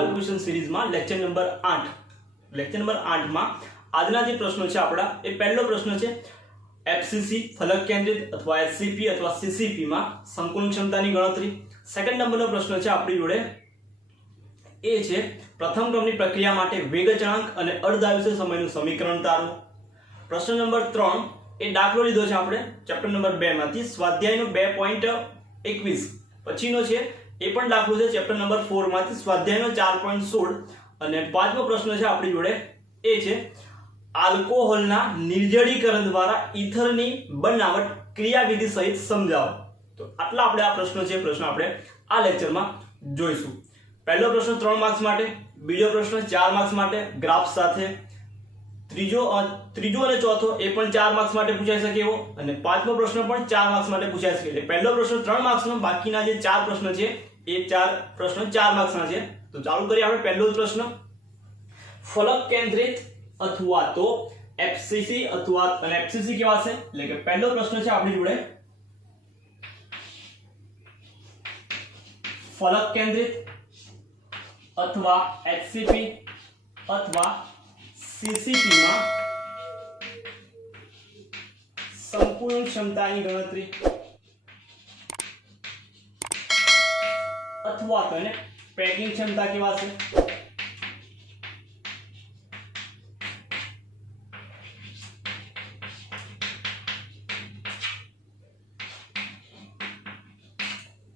Live question સિરીઝમાં lecture number 8 lecture number 8 માં આજના જે પ્રશ્નો છે આપણા એ પહેલો પ્રશ્ન છે એફસીસી ફલક કેન્દ્રિત અથવા એસસીપી અથવા સીસીપી માં સંકુલ ક્ષમતાની ગણતરી। સેકન્ડ નંબરનો પ્રશ્ન છે આપણી જોડે એ છે પ્રથમ ક્રમની પ્રક્રિયા માટે વેગ અચળાંક અને અર્ધાયુષ્ય સમયનું સમીકરણ તારવું। પ્રશ્ન નંબર 3 એ દાખલો લીધો છે આપણે ચેપ્ટર નંબર 2 માંથી સ્વાધ્યાયનો 2.21 પછીનો છે એ પણ દાખલો છે ચેપ્ટર નંબર 4 માંથી સ્વાધ્યાયનો 4.16 અને પાંચમો પ્રશ્ન છે આપણી જોડે એ છે આલ્કોહોલના નિર્જળીકરણ દ્વારા ઈથરની બનાવટ ક્રિયાવિધિ સહિત સમજાવો। તો આટલા આપણે આ પ્રશ્નો છે પ્રશ્ન આપણે આ લેક્ચરમાં જોઈશું। પહેલો પ્રશ્ન 3 માર્ક્સ માટે, બીજો પ્રશ્ન 4 માર્ક્સ માટે ગ્રાફ સાથે, ત્રીજો અને ચોથો એ પણ 4 માર્ક્સ માટે પૂછાઈ શકે એવો અને પાંચમો પ્રશ્ન પણ 4 માર્ક્સ માટે પૂછાઈ શકે। એટલે પહેલો પ્રશ્ન 3 માર્ક્સનો, બાકીના જે 4 પ્રશ્ન છે એ 4 પ્રશ્નો 4 માર્ક્સના છે। તો ચાલુ કરીએ આપણે પહેલો પ્રશ્ન ફલક કેન્દ્રિત અથવા તો એફસીસી અથવા અને એફસીસી કેવા છે એટલે કે પહેલો પ્રશ્ન છે આપણી જોડે ફલક કેન્દ્રિત અથવા એચસીપી અથવા સીસીપી માં સંપૂર્ણ ક્ષમતાની ગણતરી અથવા તો એને પેકિંગ ક્ષમતા કેવા છે।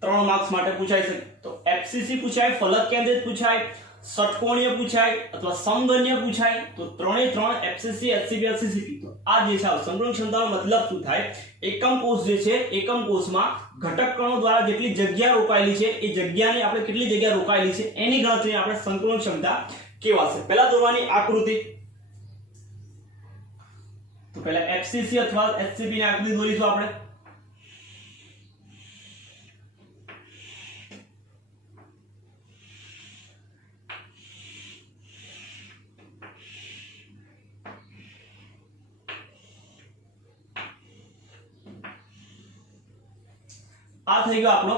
ત્રણ માર્ક્સ માટે પૂછાઈ શકે તો એફસીસી પૂછાય, ફલક કેન્દ્રિત પૂછાય, ષટકોણીય પૂછાય અથવા સમગણ્ય પૂછાય। તો ત્રણે ત્રણ એફસીસી એચસીપી સીસીપી તો આ જે છે સંકલન ક્ષમતાનો મતલબ શું થાય એકમ કોષ જે છે એકમ કોષમાં ઘટક કણો દ્વારા જેટલી જગ્યા રોકાયેલી છે એ જગ્યાને આપણે કેટલી જગ્યા રોકાયેલી છે એની ગણતરી આપણે સંકલન ક્ષમતા કહેવાશે। પહેલા દોરવાની આકૃતિ તો પહેલા એફસીસી અથવા એચસીપી ની આકૃતિ દોરીશું આપણે। આ થઈ ગયો આપણો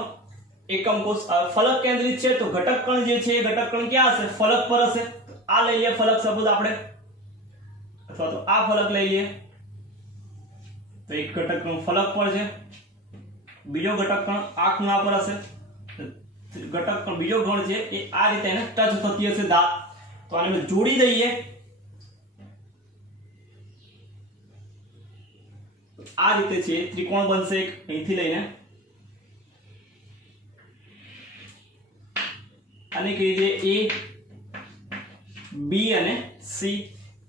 એકમ કોષ। ફલક કેન્દ્રિત છે તો ઘટક કણ જે છે એ ઘટક કણ ક્યાં હશે ફલક પર હશે। આ લઈ લે ફલક સપોઝ આપણે અથવા તો આ ફલક લઈ લે તો એક ઘટક કણ ફલક પર છે, બીજો ઘટક કણ આ ખૂણા પર હશે, ઘટક કણ બીજો કણ છે એ આ રીતે એને ટચ થતી હશે ધાર। તો આને જોડી દઈએ આ રીતે છે ત્રિકોણ બનશે એક અહીંથી લઈને અને કહી દે A B અને C,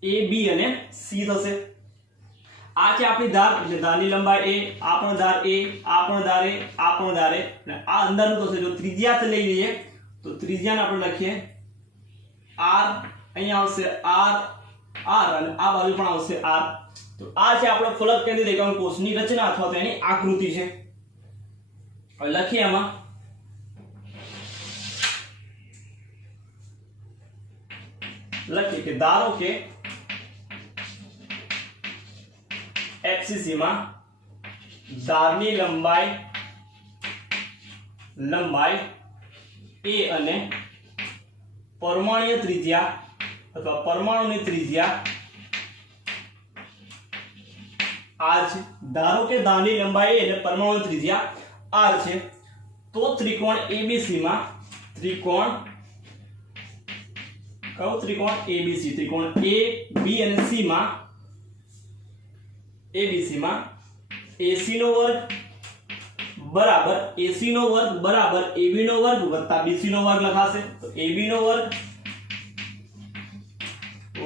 A B અને C થશે। આ છે આપણી ધાર એટલે ધારની લંબાઈ A, આ પણ ધાર A, આ પણ ધાર A, આ પણ ધાર A અને આ અંદરનું થશે જો ત્રિજ્યા લઈ લઈએ તો ત્રિજ્યાને આપણે લખીએ R, અહીંયા આવશે R અને આ બાજુ પણ આવશે R। તો આ છે આપણો ફલક કેન્દ્રિત એકમ કોષની રચના અથવા તો એની આકૃતિ છે। હવે લખીએ આમાં લખીએ કે ધારો કે એફસીસી માં ધારની લંબાઈ A અને પરમાણુય ત્રિજ્યા અથવા પરમાણુની ત્રિજ્યા r છે। ધારો કે ધારની લંબાઈ A અને પરમાણુ ત્રિજ્યા r છે તો ત્રિકોણ ABC માં ત્રિકોણ ABC ત્રિકોણ A B અને C માં ABC માં AC નો વર્ગ બરાબર AC નો વર્ગ બરાબર AB નો વર્ગ વત્તા BC નો વર્ગ લખાશે। તો AB નો વર્ગ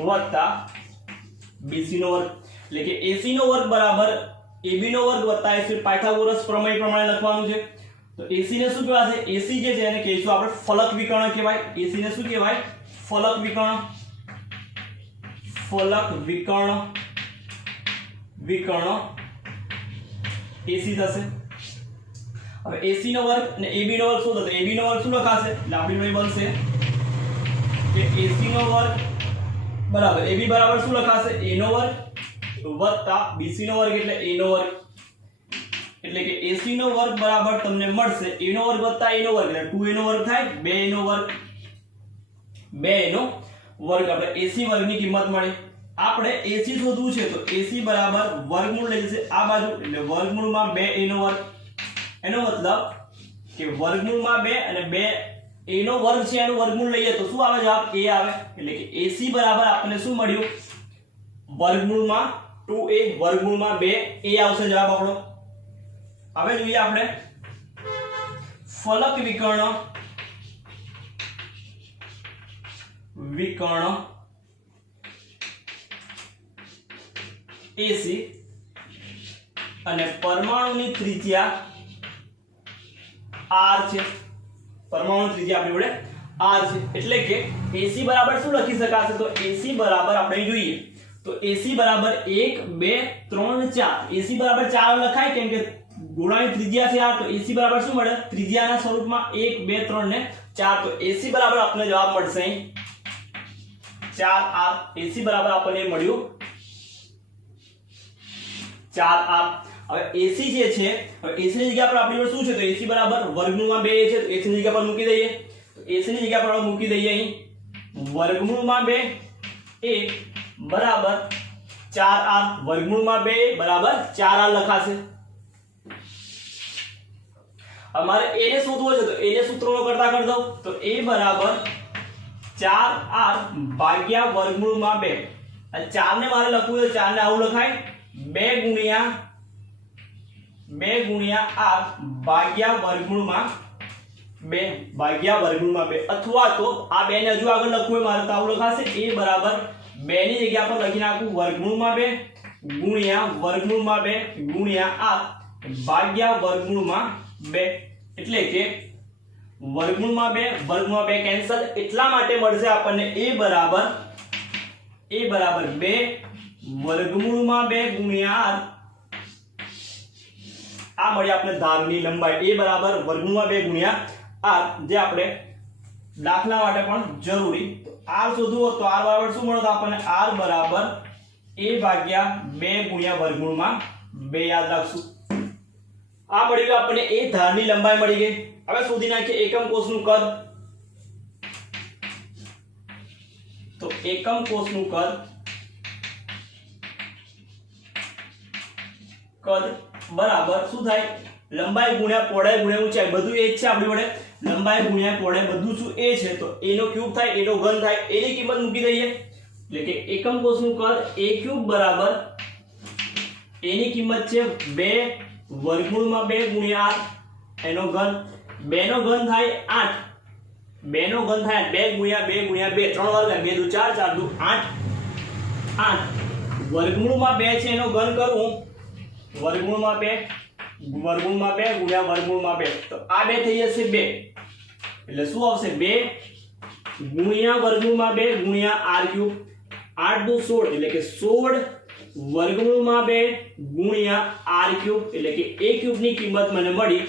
વત્તા BC નો વર્ગ એટલે કે AC નો વર્ગ બરાબર AB નો વર્ગ વત્તા AC પાયથાગોરસ પ્રમેય પ્રમાણે લખવાનું છે। તો AC ને શું કહેવાશે AC જે છે એને કહીશું આપણે ફલક વિકર્ણ કહેવાય। AC ને શું કહેવાય ફલક વિકર્ણ AC થશે। હવે AC નો વર્ગ અને AB નો વર્ગ શું થશે AB નો વર્ગ શું લખાશે એટલે આપણી જોડે બનશે કે AC નો વર્ગ બરાબર AB બરાબર શું લખાશે A નો વર્ગ વત્તા BC નો વર્ગ એટલે A નો વર્ગ એટલે કે AC નો વર્ગ બરાબર તમને મળશે A નો વર્ગ વત્તા A નો વર્ગ એટલે 2A નો વર્ગ થાય 2A નો વર્ગ 2 નો વર્ગ આપણે AC વર્ગની કિંમત મળી આપણે AC શોધવું છે તો AC બરાબર વર્ગમૂળ લઈ જશે આ બાજુ એટલે વર્ગમૂળમાં 2a નો વર્ગ એનો મતલબ કે વર્ગમૂળમાં 2 અને 2a નો વર્ગ છે એનું વર્ગમૂળ લઈએ તો શું આવે જવાબ a આવે એટલે કે AC બરાબર આપણને શું મળ્યું વર્ગમૂળમાં 2a વર્ગમૂળમાં 2a આવશે જવાબ આપણો હવે જોઈએ આપણે ફલક વિકર્ણ AC અને પરમાણુની ત્રિજ્યા r છે પરમાણુની ત્રિજ્યા આપણી જોડે r છે એટલે કે AC બરાબર શું લખી શકાશે તો AC બરાબર આપણે જોઈએ તો AC બરાબર 1 2 3 4 AC બરાબર 4 લખાય કેમ કે ગોળાની ત્રિજ્યા છે r તો AC બરાબર શું મળે ત્રિજ્યાના સ્વરૂપમાં 1 2 3 ને 4 તો AC બરાબર આપણને જવાબ મળશે 4r AC બરાબર આપણને મળ્યું 4r હવે AC જે છે હવે AC ની જગ્યા પર આપણી જોડે શું છે તો AC બરાબર વર્ગમૂળમાં 2a છે તો AC ની જગ્યા પર મૂકી દઈએ તો AC ની જગ્યા પર આપણે મૂકી દઈએ અહીં વર્ગમૂળમાં 2a બરાબર 4r વર્ગમૂળમાં 2a બરાબર 4r લખાશે અમારે a ને શોધવો છે તો a ને સૂત્રનો કરતા કરી દઉં તો a બરાબર 4r ભાગ્યા વર્ગમૂળમાં 2 અને 4 ને મારે લખવું છે 4 ને આવું લખાય 2 ગુણ્યા r ભાગ્યા વર્ગમૂળમાં 2 અથવા તો આ 2 ને હજુ આગળ લખવું હોય મારે તો આવું લખાશે a બરાબર 2 ની જગ્યા પર લખી નાખું વર્ગમૂળમાં 2 ગુણ્યા વર્ગમૂળમાં 2 ગુણ્યા r ભાગ્યા વર્ગમૂળમાં 2 એટલે કે વર્ગમૂળમાં 2 કેન્સલ એટલા માટે મળશે આપણને a બરાબર 2 વર્ગમૂળમાં 2 ગુણ્યા r આ મળી આપણે ધારની લંબાઈ a બરાબર વર્ગમૂળમાં 2 ગુણ્યા r જે આપણે દાખલા માટે પણ જરૂરી તો r શોધવું હોય તો r બરાબર શું મળે તો આપણને r બરાબર a ભાગ્યા 2 ગુણ્યા વર્ગમૂળમાં 2 યાદ રાખશું આ મળી ગયું આપણને a ધારની લંબાઈ મળી ગઈ હવે શોધી નાખીએ એકમ કોષનું કદ તો એકમ કોષનું કદ બરાબર શું થાય લંબાઈ ગુણ્યા પહોળાઈ ગુણ્યા ઊંચાઈ બધું એ જ છે આપણી જોડે લંબાઈ ગુણ્યા પહોળાઈ બધું શું એ છે તો a નો ક્યુબ થાય a નો ઘન થાય a ની કિંમત મૂકી દઈએ એટલે કે એકમ કોષનું કદ a ક્યુબ બરાબર a ની કિંમત છે 2 વર્ગમૂળમાં 2 ગુણ્યા r એનો ઘન 2 નો ઘન થાય 8 2 નો ઘન થાય 2 ગુણ્યા 2 ગુણ્યા 2 3 વર્ગ 2 દુ 4 4 દુ 8 વર્ગમૂળમાં 2 છે એનો ઘન કરું વર્ગમૂળમાં 2 ગુણ્યા વર્ગમૂળમાં 2 તો આ 2 થઈ જશે 2 એટલે શું આવશે 2 ગુણ્યા વર્ગમૂળમાં 2 ગુણ્યા r ક્યુબ 8 દુ 16 એટલે કે 16 વર્ગમૂળમાં 2 ગુણ્યા r ક્યુબ એટલે કે a ક્યુબ ની કિંમત મને મળી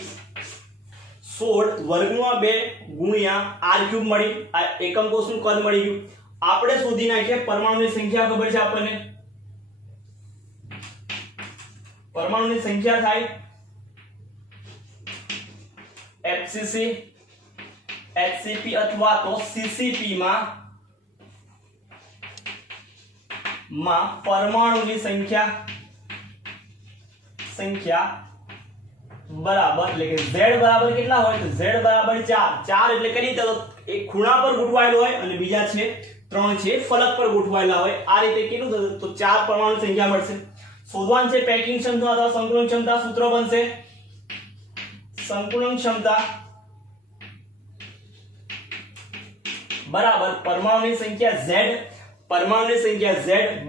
16 વર્ગમૂળમાં 2 ગુણ્યા r ક્યુબ મળી આ એકમ કોષનું કદ મળી ગયું આપણે શોધી નાખીએ પરમાણુની સંખ્યા ખબર છે આપણને પરમાણુની સંખ્યા થાય FCC HCP અથવા તો CCP માં પરમાણુની સંખ્યા બરાબર એટલે કે z બરાબર કેટલા હોય તો z બરાબર 4 એટલે કરી તો એક ખૂણા પર ગોઠવાયેલો હોય અને બીજા છે 3 છે ફલક પર ગોઠવાયેલા હોય આ રીતે કેટલું થશે તો 4 પરમાણુ સંખ્યા મળશે શોધવાનું છે પેકિંગ ક્ષમતા અથવા સંકલન ક્ષમતા સૂત્ર બનશે સંકલન ક્ષમતા બરાબર પરમાણુની સંખ્યા z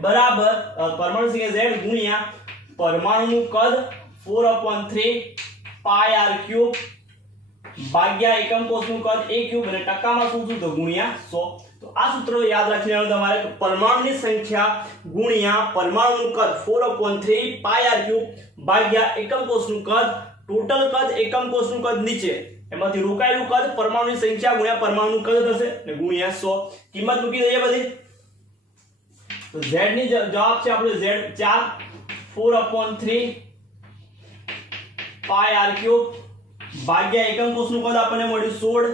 બરાબર પરમાણુની સંખ્યા z ગુણ્યા પરમાણુનું કદ 4/3 પાઈ r ક્યુબ ભાગ્યા એકમ કોષનું કદ a ક્યુબ અને ટકામાં શું તો ગુણ્યા 100 તો આ સૂત્ર યાદ રાખી લેવાનું તમારે પરમાણુની સંખ્યા ગુણ્યા પરમાણુનું કદ 4/3 પાઈ r ક્યુબ ભાગ્યા એકમ કોષનું કદ ટોટલ કદ એકમ કોષનું કદ નીચે એમાંથી રોકાયેલું કદ પરમાણુની સંખ્યા ગુણ્યા પરમાણુનું કદ થશે અને ગુણ્યા 100 કિંમત મૂકી દઈએ બધી તો z ની જવાબ છે આપણો z 4/3 પાઈ r ક્યુબ ભાગ્યા એકમ કોષનું કદ આપણને મળ્યું 16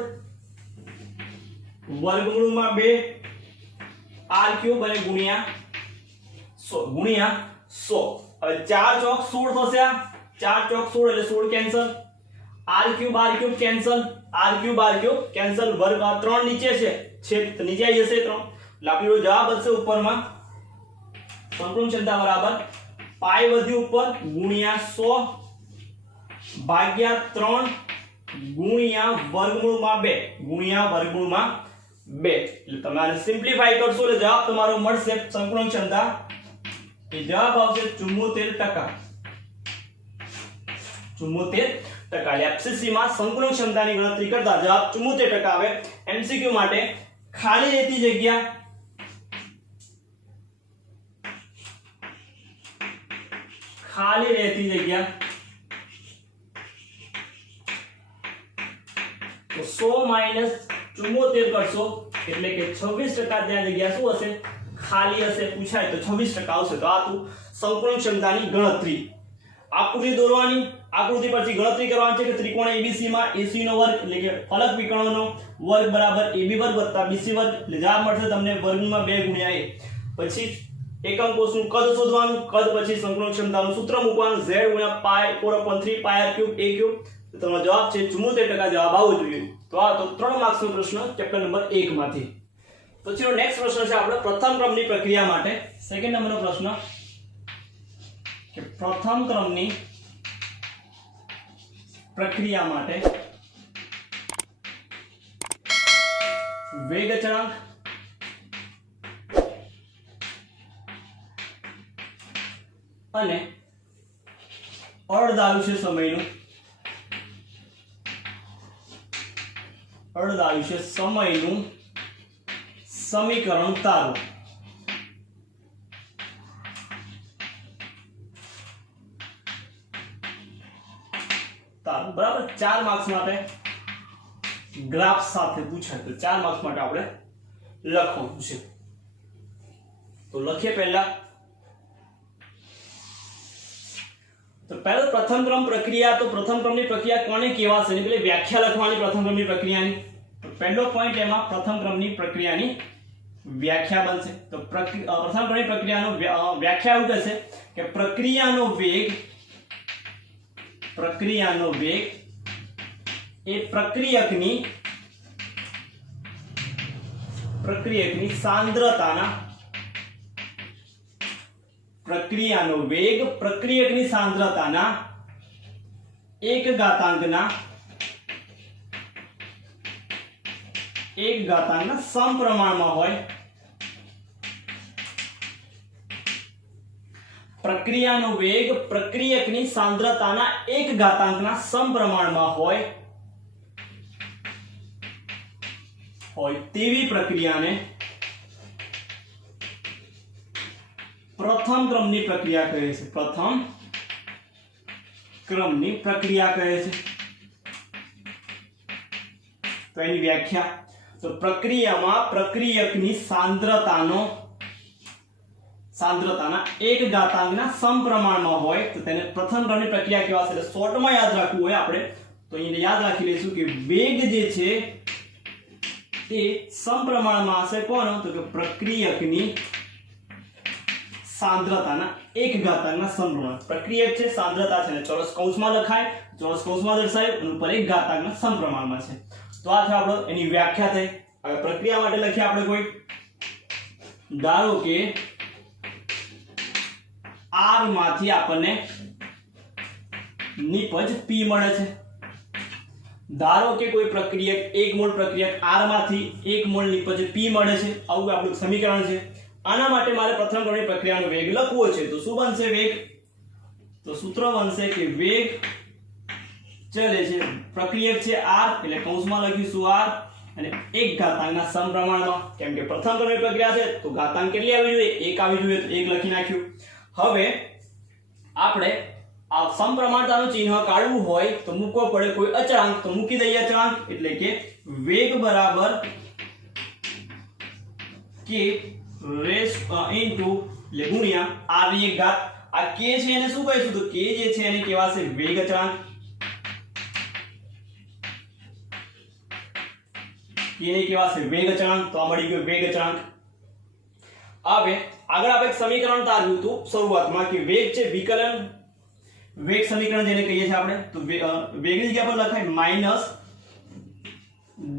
વર્ગમૂળમાં 2 r ક્યુબ અને ગુણ્યા 100 હવે 4 ચોક 16 થશે આ 4 ચોક 16 એટલે 16 cancel r cube cancel r cube cancel વર્ગ 3 નીચે છે છેદ તો નીચે આવી જશે 3 એટલે આપણો જવાબ હશે ઉપરમાં સંપૂર્ણ ક્ષમતા બરાબર પાઈ વધ્યું ઉપર ગુણ્યા 100 ભાગ્યા 3 ગુણ્યા વર્ગમૂળમાં 2 એટલે તમે આને સિમ્પ્લિફાઈ કરશો એટલે જવાબ તમારો મળશે સંપૂર્ણ ક્ષમતા એ જવાબ આવશે 74%. 74% એટલે એફસીસી માં સંપૂર્ણ ક્ષમતાની ગણતરી કરતા જવાબ 74% આવે. એમસીક્યુ માટે ખાલી રહેતી જગ્યા તો 100 - 74 કરશો એટલે કે 26% ત્યાં જગ્યા શું હશે ખાલી હશે પૂછાય તો 26% આવશે. તો આ તું સંપૂર્ણ ક્ષમતાની ગણતરી આકૃતિ દોરવાની આકૃતિ પરથી ગણતરી કરવાની છે કે ત્રિકોણ ABC માં AC નો વર્ગ એટલે કે ફલક વિકર્ણનો વર્ગ બરાબર AB વર્ગ વત્તા BC વર્ગ એટલે જવાબ મળશે તમને વર્ગમાં 2 ગુણ્યા a. પછી એકમ કોષનું કદ શોધવાનું કદ પછી સંપૂર્ણ ક્ષમતાનું સૂત્ર મૂકવાનું z ગુણ્યા પાઈ 4/3 પાઈ r ક્યુબ a ક્યુબ. તો તમારો જવાબ છે 74% જવાબ આવવો જોઈએ. તો આ તો 3 માર્ક્સનો પ્રશ્ન ચેપ્ટર નંબર 1 માંથી. પછીનો નેક્સ્ટ પ્રશ્ન છે આપણો પ્રથમ ક્રમની પ્રક્રિયા માટે સેકન્ડ નંબરનો પ્રશ્ન કે પ્રથમ ક્રમની પ્રક્રિયા માટે વેગ અચળાંક અને અર્ધ આયુષ્ય સમયનું સમીકરણ તારો. બરાબર 4 માર્ક્સ માટે ગ્રાફ સાથે પૂછાય તો 4 માર્ક્સ માટે આપણે લખવાનું છે. તો લખીએ પહેલા તો પહેલો પ્રથમ ક્રમ પ્રક્રિયા. તો પ્રથમ ક્રમની પ્રક્રિયા કોને કહેવાશે એટલે વ્યાખ્યા લખવાની પ્રથમ ક્રમની પ્રક્રિયાની. તો પહેલો પોઈન્ટ એમાં પ્રથમ ક્રમની પ્રક્રિયાની વ્યાખ્યા બનશે. તો પ્રથમ ક્રમની પ્રક્રિયાનો વ્યાખ્યા એવું કહેશે કે પ્રક્રિયાનો વેગ એ પ્રક્રિયકની સાંદ્રતાના એક ઘાતાંકના સમપ્રમાણમાં હોય. પ્રક્રિયાનો વેગ પ્રક્રિયકની સાંદ્રતાના એક ઘાતાંકના સમપ્રમાણમાં હોય તેવી પ્રક્રિયાને પ્રથમ ક્રમની પ્રક્રિયા કહે છે. પ્રથમ ક્રમની પ્રક્રિયા કહે છે. તો એની વ્યાખ્યા તો પ્રક્રિયામાં પ્રક્રિયકની સાંદ્રતાના એક ઘાતાંકના સમપ્રમાણમાં હોય તો તેને પ્રથમ ક્રમની પ્રક્રિયા કહેવાશે. એટલે શોર્ટમાં યાદ રાખવું હોય આપણે તો અહીંયા યાદ રાખી લઈશું કે વેગ જે છે તે સમપ્રમાણમાં હશે કોનો તો કે પ્રક્રિયકની સાંદ્રતાના એક ઘાતાંકના સમપ્રમાણ. પ્રક્રિયક છે સાંદ્રતા છે ને ચોરસ કૌંસમાં લખાય ચોરસ કૌંસમાં દર્શાય અને ઉપર એક ઘાતાંકના સમપ્રમાણમાં છે. તો આ છે આપણો એની વ્યાખ્યા થઈ. હવે પ્રક્રિયા માટે લખીએ આપણે કોઈ ધારો કે R માંથી આપણને નિપજ P મળે છે. ધારો કે કોઈ પ્રક્રિયક 1 મોલ પ્રક્રિયક R માંથી 1 મોલ નિપજ P મળે છે. આવું આપણું સમીકરણ છે. આના માટે મારે પ્રથમ ક્રમની પ્રક્રિયાનો વેગ લખવો છે. તો શું બનશે વેગ? તો સૂત્ર બનશે કે વેગ ચલે છે પ્રક્રિયક છે R એટલે કૌંસમાં લખીશું R અને એક ઘાતાંકના સમપ્રમાણમાં. કેમ કે પ્રથમ ક્રમની પ્રક્રિયા છે તો ઘાતાંક કેટલી આવી જોઈએ? 1 આવી જોઈએ તો 1 લખી નાખ્યું. હવે આપણે આ સમપ્રમાણતાનું ચિહ્ન કાઢવું હોય તો મૂકવો પડે કોઈ અચળાંક. તો મૂકી દઈએ અચળાંક એટલે કે વેગ બરાબર k રેસ ઇન્ટુ એટલે ગુણ્યા r ની એક ઘાત. આ k છે એને શું કહીશું તો k જે છે એને કહેવાશે વેગ અચળાંક. એને કહેવાશે વેગ અચળાંક. તો આ મળી ગયો વેગ અચળાંક. હવે આગળ આપણે એક સમીકરણ તાર્યું હતું શરૂઆતમાં કે વેગ છે વિકલન વેગ સમીકરણ જેને કહીએ છીએ આપણે. તો વેગની જગ્યા પર લખાય માઈનસ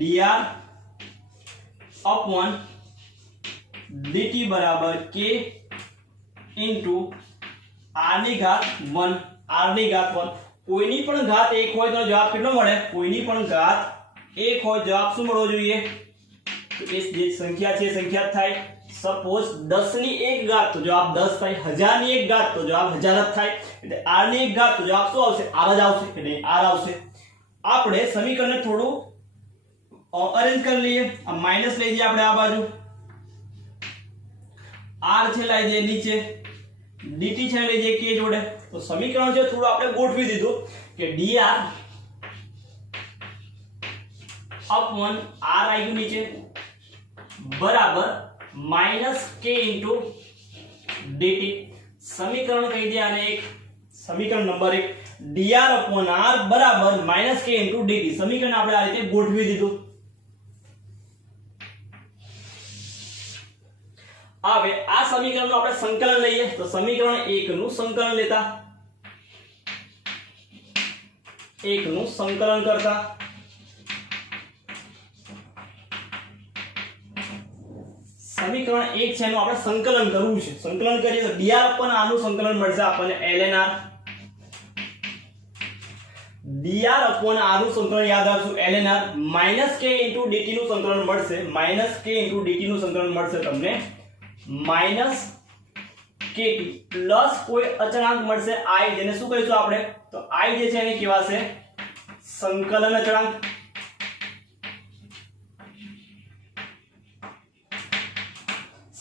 dr अपॉन dt बराबर k इंटू r ની ઘાત 1 r ની ઘાત 1. કોઈની પણ ઘાત 1 હોય તો જવાબ કેટલો મળે? કોઈની પણ ઘાત 1 હોય જવાબ શું મળવો જોઈએ? તો એ જે સંખ્યા છે સંખ્યા થાય. સપોઝ 10 ની 1 ઘાત તો જવાબ 10 થાય. 1000 ની 1 ઘાત તો જવાબ 1000 જ થાય. એટલે r ની 1 ઘાત તો જવાબ શું આવશે? r જ આવશે. એટલે r આવશે. આપણે સમીકરણને થોડું અરેન્જ કરી લઈએ. આ માઈનસ લઈ જઈએ આપણે આ બાજુ, r છે લઈ દઈએ નીચે, dt છે લઈ જઈએ k જોડે. તો સમીકરણ છે થોડું આપણે ગોઠવી દીધું કે dr अपॉन r આવી નીચે બરાબર માઈનસ k ઇન્ટુ dt. સમીકરણ કહી દે આને એક સમીકરણ નંબર 1 dr अपॉन r બરાબર માઈનસ k ઇન્ટુ dt. સમીકરણ આપણે આ રીતે ગોઠવી દીધું. હવે આ સમીકરણનું આપણે સંકલન લઈએ. તો સમીકરણ 1 નું સંકલન લેતા 1 નું સંકલન કરતા સમીકરણ 1 છે એનું આપણે સંકલન કરવું છે. સંકલન કરીએ તો dr upon r નું સંકલન મળશે આપણને ln r. dr upon r નું સંકલન યાદ રાખજો ln r minus k into dt નું સંકલન મળશે. માઈનસ k into dt નું સંકલન મળશે તમને માઈનસ kt પ્લસ કોઈ અચળાંક મળશે i, જેને શું કહીશું આપણે? તો i જે છે એને કહેવાશે સંકલન અચળાંક.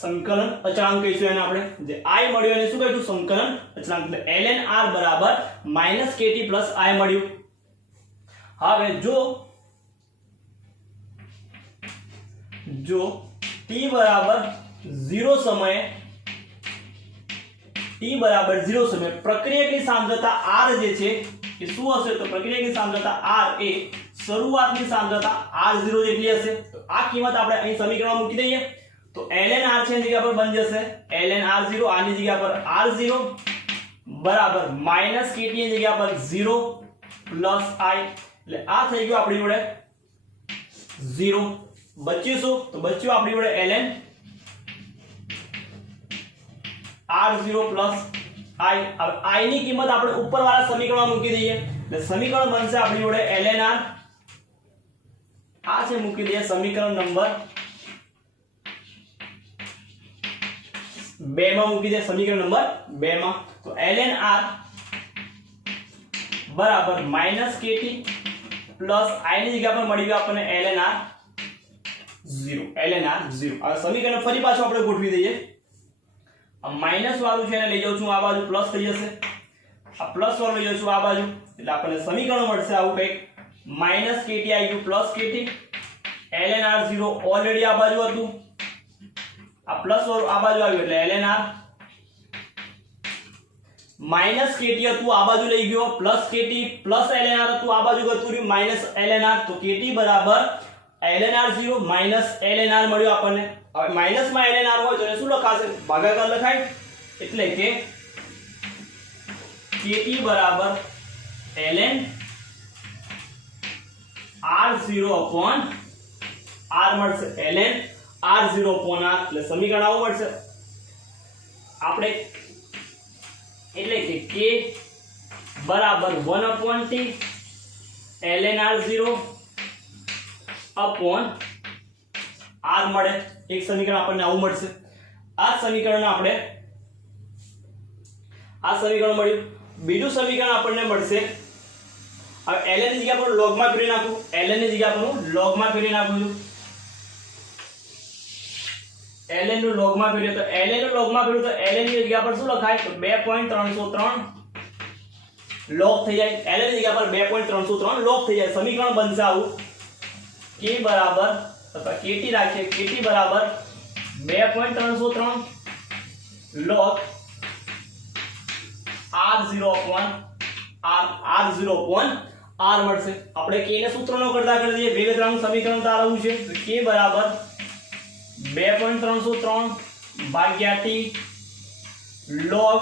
સંકલન અચળાંક કહીશું એને આપણે. જે i મળ્યો એને શું કહીશું? સંકલન અચળાંક. એટલે ln r બરાબર માઈનસ kt પ્લસ i મળ્યું. હવે જો t બરાબર 0 સમયે પ્રક્રિયકની સાંદ્રતા r જે છે એ શું હશે? તો પ્રક્રિયકની સાંદ્રતા r એ શરૂઆતની સાંદ્રતા r0 જેટલી હશે. તો આ કિંમત આપણે અહીં સમીકરણમાં મૂકી દઈએ. તો ln r છે એની જગ્યા પર બની જશે ln r0, r ની જગ્યા પર r0 બરાબર માઈનસ kt ની જગ્યા પર 0 પ્લસ i. એટલે આ થઈ ગયું આપણી જોડે 0. બચ્યું શું? તો બચ્યું આપણી જોડે ln r0 પ્લસ i. હવે i ની કિંમત આપણે ઉપરવાળા સમીકરણમાં મૂકી દઈએ. એટલે સમીકરણ બનશે આપણી જોડે ln r. આ છે મૂકી દઈએ સમીકરણ નંબર 2 માં મૂકી દે. સમીકરણ નંબર 2 માં તો ln r બરાબર માઈનસ kt પ્લસ i ની જગ્યા પર મળી ગયું આપણને ln r 0. ln r 0. હવે સમીકરણ ફરી પાછું આપણે ગોઠવી દઈએ. આ માઈનસ વાળું છે એને લઈ જાઉં છું આ બાજુ, પ્લસ થઈ જશે. આ પ્લસ વાળું લઈ જાઉં છું આ બાજુ, એટલે આપણને સમીકરણ મળશે આવું કંઈક માઈનસ kt આવી ગયું plus kt. ln r0 already આ બાજુ હતું, આ પ્લસ વાળું આ બાજુ આવ્યું એટલે ln r માઈનસ kt હતું આ બાજુ લઈ ગયો, plus kt plus ln r હતું આ બાજુ ગતું રહ્યું માઈનસ ln r. તો kt બરાબર ln r0 minus ln r મળ્યું આપણને. હવે માઈનસ માં ln r હોય તો એને શું લખાશે? ભાગાકાર લખાય. એટલે કે kt બરાબર ln r0 upon r મળશે. ln r0 upon r એટલે સમીકરણ આવું મળશે આપણે. એટલે કે k બરાબર 1 upon t ln r0 upon r મળે. એક સમીકરણ આપણને આવું મળશે. આ સમીકરણ આપણે આ સમીકરણ મળ્યું. બીજું સમીકરણ આપણને મળશે. હવે ln ની જગ્યા પર log માં ફેરવી નાખું. ln ની જગ્યા પર હું log માં ફેરવી નાખું છું. ln નું log માં ફેરવ્યું તો ln નું log માં ફેરવ્યું તો ln ની જગ્યા પર શું લખાય? તો 2.303 log થઈ જાય. ln ની જગ્યા પર 2.303 log થઈ જાય. સમીકરણ બનશે આવું k બરાબર અથવા kt રાખીએ kt બરાબર 2.303 log r0 upon r0 upon r મળશે। આપણે k ને સૂત્રનો કરતા કરી દઈએ, વેગ અચળાંકનું સમીકરણ તારવવું છે તો k બરાબર 2.303 ભાગ્યા t log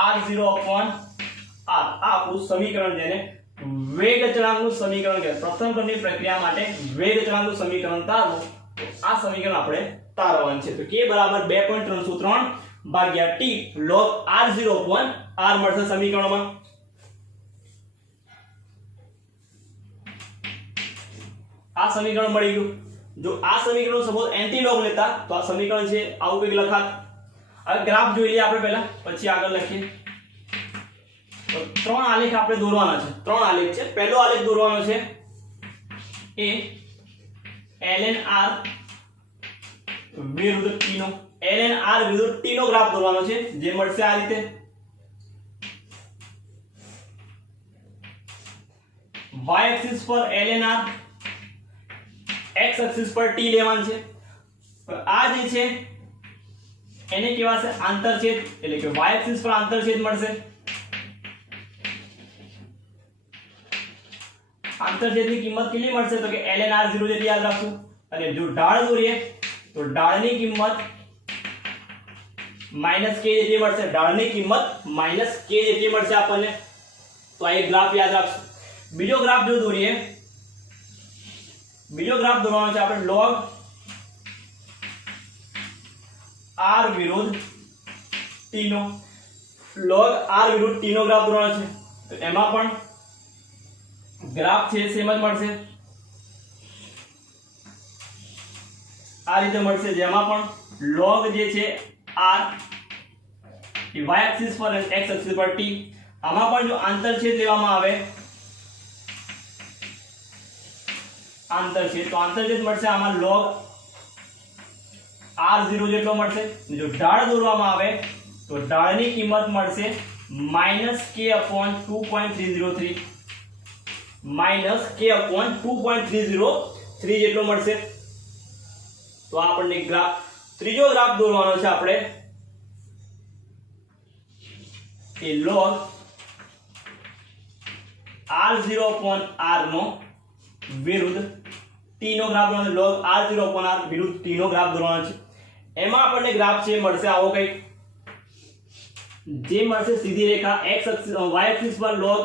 r0 upon r। આ આપણું સમીકરણ જેને વેગ અચળાંકનું સમીકરણ કહેવાય। પ્રથમ ક્રમની પ્રક્રિયા માટે વેગ અચળાંકનું સમીકરણ તારવો, આ સમીકરણ આપણે તારવવાનું છે તો k બરાબર 2.303 ભાગ્યા t log r0 upon r મળશે સમીકરણમાં। આ સમીકરણ મળી ગયું। જો આ સમીકરણનો સપોઝ એન્ટી લોગ લેતા તો આ સમીકરણ છે આવું કંઈક લખાત। હવે ગ્રાફ જોઈ લઈએ આપણે પહેલા, પછી આગળ લખીએ। તો ત્રણ આલેખ આપણે દોરવાના છે, ત્રણ આલેખ છે। પહેલો આલેખ દોરવાનો છે એ ln r વિરુદ્ધ t નો, ln r વિરુદ્ધ t નો ગ્રાફ દોરવાનો છે, જે મળશે આ રીતે। y એક્સિસ પર ln r, x એક્સિસ પર t લેવાનું છે। આ જે છે એને કહેવાશે આંતરછેદ, એટલે કે y એક્સિસ પર આંતરછેદ મળશે। આંતરછેદની કિંમત કેટલી મળશે તો કે ln r0 જેટલી યાદ રાખશું। અને જો ઢાળ દોરીએ તો ઢાળની કિંમત -k જેટલી મળશે, ઢાળની કિંમત -k જેટલી મળશે આપણને। તો આ એક ગ્રાફ યાદ રાખશું। બીજો ગ્રાફ જો દોરીએ, બીજો ગ્રાફ દોરવાનો છે આપણે log r વિરુદ્ધ t નો, log r વિરુદ્ધ t નો ગ્રાફ દોરવાનો છે તો એમાં પણ ગ્રાફ છે સેમ જ મળશે, આ રીતે મળશે, જેમાં પણ log જે છે r એ y એક્સિસ પર અને x એક્સિસ પર t। આમાં પણ જો આંતરછેદ લેવામાં આવે, આંતરછેદ તો આંતરછેદ મળશે આમાં log r0 જેટલો મળશે। જો ઢાળ દોરવામાં આવે તો ઢાળની કિંમત મળશે -k/2.303, -k/2.303 જેટલો મળશે। તો આ આપણને ગ્રાફ, ત્રીજો ગ્રાફ દોરવાનો છે આપણે એ log r0 upon r નો વિરુદ્ધ t નો ગ્રાફ દોરવાનો, log r0 upon r વિરુદ્ધ t નો ગ્રાફ દોરવાનો છે। એમાં આપણને ગ્રાફ છે મળશે આવો કંઈક, જે મળશે સીધી રેખા x એક્સિસ y એક્સિસ પર log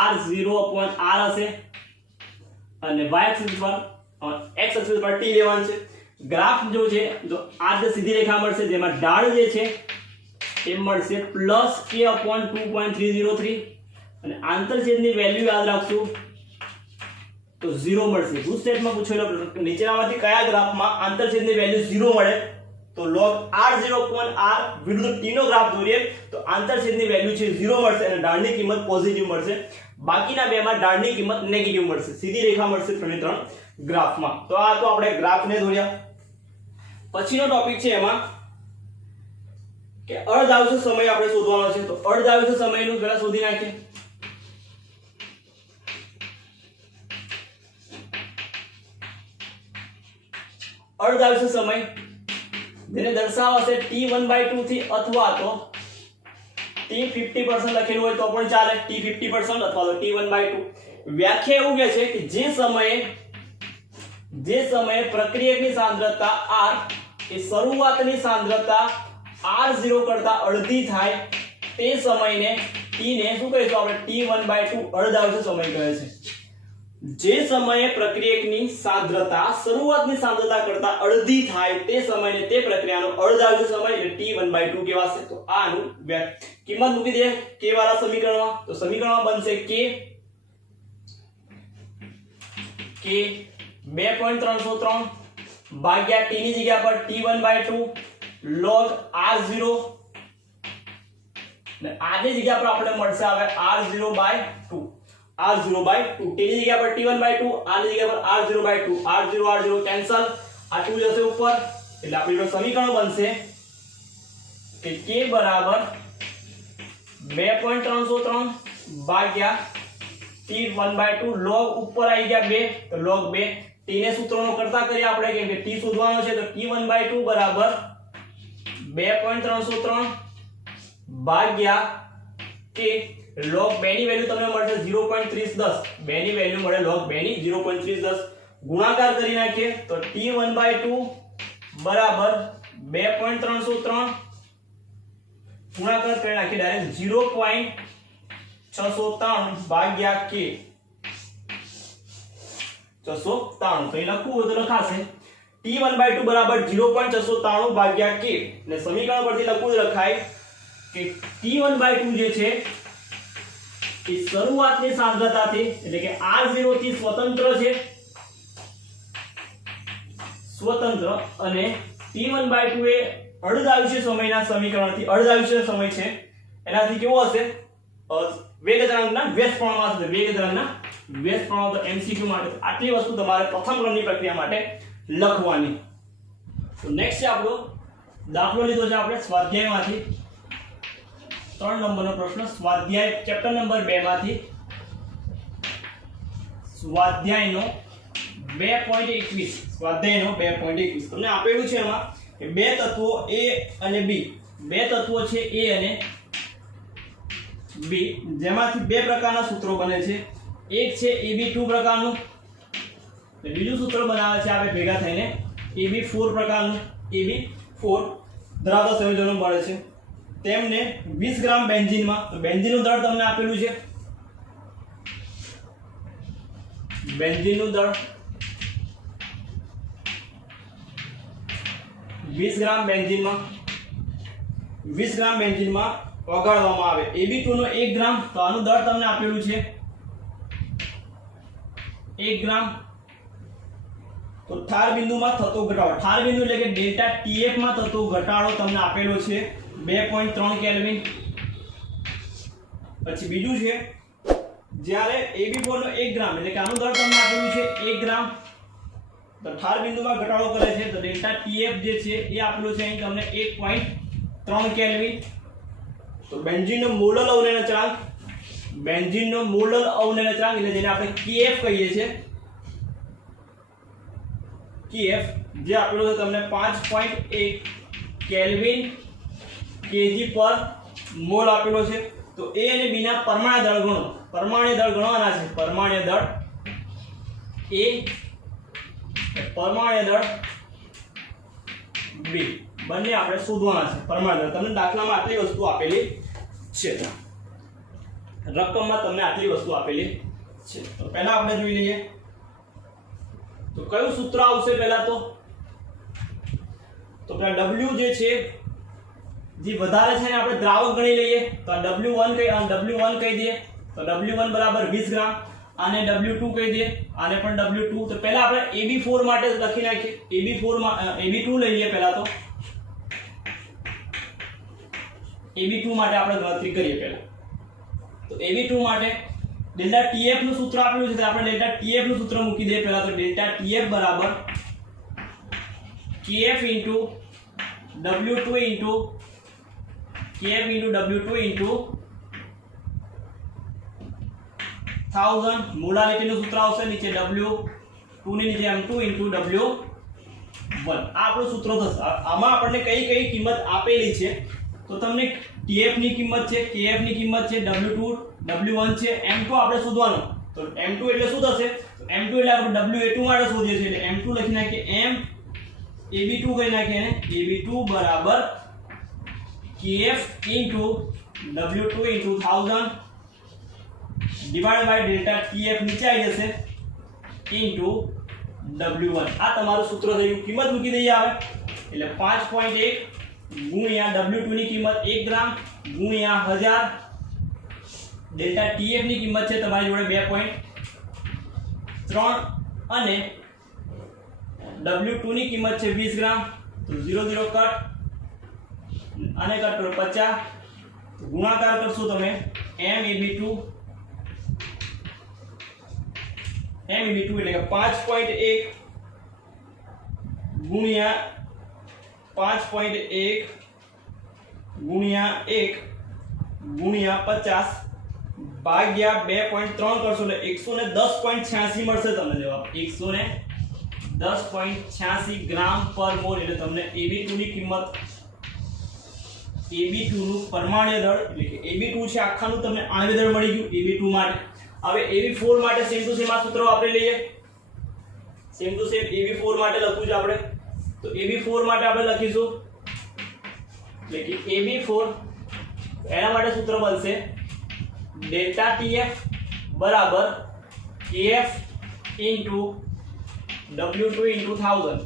r0 upon r હશે અને y એક્સિસ પર x એક્સિસ પર t લેવાનું છે। ગ્રાફ જો છે તો આ જે સીધી રેખા મળશે, જેમાં ઢાળ જે છે એ મળશે +k/2.303 અને આંતરછેદની વેલ્યુ યાદ રાખશું તો 0 મળશે। ગુડ સ્ટેટમાં પૂછેલો નીચેનામાંથી કયા ગ્રાફમાં આંતરછેદની વેલ્યુ 0 મળે તો log r0 upon r વિરુદ્ધ t નો ગ્રાફ દોરીએ તો આંતરછેદની વેલ્યુ છે 0 મળશે અને ઢાળની કિંમત પોઝિટિવ મળશે। બાકીના બેમાં ઢાળની કિંમત નેગેટિવ મળશે, સીધી રેખા મળશે ત્રણે ત્રણ ગ્રાફમાં। તો આ તો આપણે ગ્રાફને દોર્યા। પછીનો ટોપિક છે એમાં કે અર્ધ આયુષ્ય સમય આપણે શોધવાનો છે તો અર્ધ આયુષ્ય સમયનું પહેલા શોધી નાખીએ। અર્ધ આયુષ્ય સમય જેને દર્શાવશે t1/2 થી અથવા તો t50% લખેલું હોય તો પણ ચાલે, t50% અથવા તો t1/2। વ્યાખ્યા એવું કહે છે કે જે સમયે પ્રક્રિયકની સાંદ્રતા r એ શરૂઆતની સાંદ્રતા r0 કરતા અડધી થાય તે સમયને t ને શું કહીશું આપણે t1/2 અર્ધ આયુષ્ય સમય કહે છે। જે સમયે પ્રક્રિયકની સાંદ્રતા શરૂઆતની સાંદ્રતા કરતા અડધી થાય તે સમયને તે પ્રક્રિયાનો અર્ધ આયુષ્ય સમય એટલે t1/2 કહેવાશે। તો આનું કિંમત મૂકી દે k વાળા સમીકરણમાં, તો સમીકરણમાં બનશે k 2.303 ભાગ્યા t ની જગ્યા પર t1/2 log r0 ને આની જગ્યા પર આપણે મળશે આવે r0/2, r0/2 t ની જગ્યા પર t1/2, આની જગ્યા પર r0/2, r0 કેન્સલ, આ 2 જશે ઉપર એટલે આપણી સમીકરણ બનશે કે k બરાબર 2.303 ભાગ્યા t1/2 log ઉપર આવી ગયા 2 તો log 2 t ને સૂત્રનો કરતા કરીએ આપણે કેમ કે t શોધવાનો છે તો t1/2 બરાબર 2.303 ભાગ્યા k log 2 ની વેલ્યુ તમને મળશે 0.3010, 2 ની વેલ્યુ મળે log 2 ની 0.3010, ગુણાકાર કરી નાખીએ તો t1/2 બરાબર 2.303, ગુણાકાર કરી નાખીએ ડાયરેક્ટ 0.693 ભાગ્યા k, 693. તો એ લખવું હોય તો લખાશે t1/2 બરાબર 0.693 ભાગ્યા k, અને સમીકરણ પરથી લખવું લખાય કે t1/2 જે છે એ શરૂઆતની સાંદ્રતાથી એટલે કે r0 થી સ્વતંત્ર છે, અને t1/2 એ અર્ધાયુષ્ય સમયના સમીકરણથી, અર્ધાયુષ્ય સમય છે એનાથી કેવો હશે, વેગ અચળાંકના વ્યસ્ત પ્રમાણમાં હશે, વેગ અચળાંકના વ્યસ્ત પ્રમાણ. તો MCQ માટે આટલી વસ્તુ તમારે પ્રથમ ક્રમની પ્રક્રિયા માટે લખવાની. તો નેક્સ્ટ છે આપણો દાખલો લીધો છે આપણે સ્વાધ્યાયમાંથી, 3 નંબરનો પ્રશ્ન, સ્વાધ્યાય ચેપ્ટર નંબર 2 માંથી, સ્વાધ્યાયનો 2.21, સ્વાધ્યાયનો 2.21. તમને આપેલું છે એમાં કે બે તત્વો A અને B, બે તત્વો છે A અને B, જેમાંથી બે પ્રકારના સૂત્રો બને છે. એક છે AB2 પ્રકારનું, બીજું સૂત્ર બનાવે છે આપણે ભેગા થઈને AB4 પ્રકારનું. AB4 ધરાવતા સંયોજનો મળે છે. તેમને 20 ગ્રામ બેન્ઝીનમાં, તો બેન્ઝીનનું દળ તમને આપેલું છે, બેન્ઝીનનું દળ 20 ગ્રામ બેન્ઝીનમાં, 20 ગ્રામ બેન્ઝીનમાં ઓગાળવામાં આવે. AB2 નો 1 ગ્રામ, તો આનું દળ તમને આપેલું છે 1 ગ્રામ. તો ઠાર બિંદુમાં થતો ઘટાડો, ઠાર બિંદુ એટલે કે ડેલ્ટા TF માં થતો ઘટાડો તમને આપેલો છે 2.3 કેલ્વિન. પછી બીજું છે જ્યારે AB4 નો 1 ગ્રામ એટલે કે આનું દળ તમને આપેલું છે 1 ગ્રામ, તો ઠાર બિંદુમાં ઘટાડો કરે છે તો ડેલ્ટા TF જે છે એ આપેલું છે અહીં તમને 1.3 કેલ્વિન. તો બેન્ઝીનનો મોલર અવનયન અચળાંક, બેન્ઝીનનો મોલર અવનયન અચળાંક એટલે જેને આપણે KF કહીએ છીએ, KF જે આપેલું છે તમને 5.1 કેલ્વિન kg પર મોલ આપેલો છે. તો A અને B ના પરમાણ્ય દળ ગણો, પરમાણ્ય દળ ગણવાના છે, પરમાણ્ય દળ A, પરમાણ્ય દળ B, બંને આપણે શોધવાના છે. પરમાણ્ય દળ તમને દાખલામાં આટલી વસ્તુ આપેલી છે, રકમમાં તમને આટલી વસ્તુ આપેલી છે. તો પહેલા આપણે જોઈ લઈએ તો કયું સૂત્ર આવશે. પહેલા તો પેલા W જે છે જે વધારે છે ને આપણે દ્રાવક ગણી લઈએ. તો આ W1 કહી દઈએ, તો W1 બરાબર 20 ગ્રામ, આને W2 કહી દઈએ, આને પણ W2. તો પહેલા આપણે AB4 માટે લખી નાખીએ, AB2 લઈ લઈએ. પહેલા તો AB2 માટે આપણે ગણતરી કરીએ. પહેલા તો AB2 માટે ડેલ્ટા TF નું સૂત્ર આપેલું છે, તો આપણે ડેલ્ટા TF નું સૂત્ર મૂકી દઈએ. પહેલા તો ડેલ્ટા TF બરાબર KF into W2 into KF into W2 into 1000. મોલાલિટીનું સૂત્ર આવશે નીચે W2 ની નીચે M2 into W1. આ આપણું સૂત્ર થશે. આમાં આપણને કઈ કઈ કિંમત આપેલી છે તો તમને TF ની કિંમત છે, KF ની કિંમત છે, W2 W1 છે, M2 આપણે શોધવાનું. તો M2 એટલે શું થશે? તો M2 એટલે આપણે WA2 માટે શોધીએ છીએ એટલે M2 લખી નાખીએ M AB2 કહી નાખીએ ને AB2 બરાબર KF into W2 into 1000 divided by delta TF નીચે આવી જશે into W1. આ તમારું સૂત્ર થયું. કિંમત મૂકી દઈએ આવે એટલે 5.1 ગુણ્યા W2 ની કિંમત 1 ગ્રામ ગુણ્યા 1000, ડેલ્ટા TF ની કિંમત છે તમારી જોડે 2.3 અને W2 ની કિંમત છે 20 ગ્રામ. તો 0 0 કટ, આને કટ કરો 50, ગુણાકાર કરશો તમે MAB2 એટલે કે 5.1 ગુણ્યા 5.1 ગુણ્યા 1 ગુણ્યા 50 ભાગ્યા 2.3 કરશો એટલે 110.86 મળશે તમને જવાબ. 110.86 ગ્રામ પર મોલ એટલે તમને AB2 ની કિંમત AB2 નું પરમાણ્વીય દળ એટલે કે AB2 છે આખાનું તમને આણ્વીય દળ મળી ગયું AB2 માટે. હવે AB4 માટે સેમ ટુ સેમ આ સૂત્ર વાપરી લઈએ. સેમ ટુ સેમ AB4 માટે લખવું છે આપણે. તો AB4 માટે આપણે લખીશું એટલે કે AB4 એના માટે સૂત્ર બનશે ડેલ્ટા TF બરાબર KF ઇન્ટુ W2 ઇન્ટુ 1000